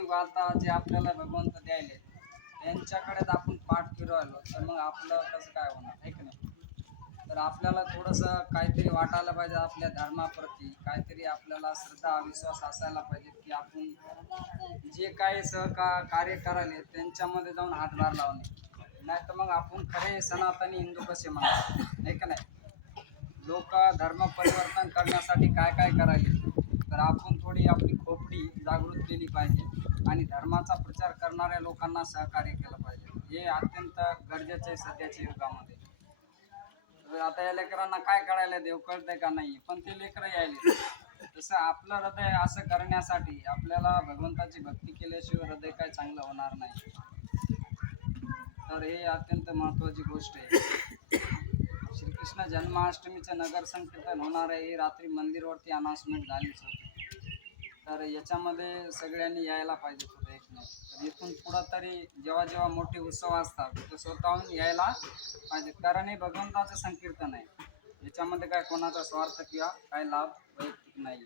युग आता जे आपल्याला भगवंत द्यायले त्यांच्याकडेच आपण पाठ फिरवायलो तर मग आपलं कसं काय होणार आहे की नाही. तर आपल्याला थोडंसं काहीतरी वाटायला पाहिजे आपल्या धर्माप्रती, काहीतरी आपल्याला श्रद्धा विश्वास असायला पाहिजे की आपण जे काही कार्य करायले त्यांच्यामध्ये जाऊन हातभार लावणे. नाही तर मग आपण खरे सनातनी हिंदू कसे म्हणतात नाही का नाही. लोक धर्म परिवर्तन करण्यासाठी काय काय करायले तर आपण थोडी आपली खोपडी जागृत केली पाहिजे आणि धर्माचा प्रचार करणाऱ्या लोकांना सहकार्य केलं पाहिजे. हे अत्यंत गरजेचं आहे सध्याच्या युगामध्ये. तर आता या लेकरांना काय कळायला देव कळतंय का नाही, पण ते लेकरं यायले. तसं आपलं हृदय असं करण्यासाठी आपल्याला भगवंताची भक्ती केल्याशिवाय हृदय काय चांगलं होणार नाही. तर हे अत्यंत महत्त्वाची गोष्ट आहे. श्रीकृष्ण जन्माष्टमीचं नगर संकीर्तन होणार आहे. ही रात्री मंदिरवरती अनाउन्समेंट झालीच होती. तर याच्यामध्ये सगळ्यांनी यायला पाहिजे होतं एक नाही. तर इथून पुढं तरी जेव्हा जेव्हा मोठे उत्सव असतात तर स्वतःहून यायला पाहिजे, कारण हे भगवंताचं संकीर्तन आहे. याच्यामध्ये काय कोणाचा स्वार्थ किंवा काय लाभ वैयक्तिक नाही.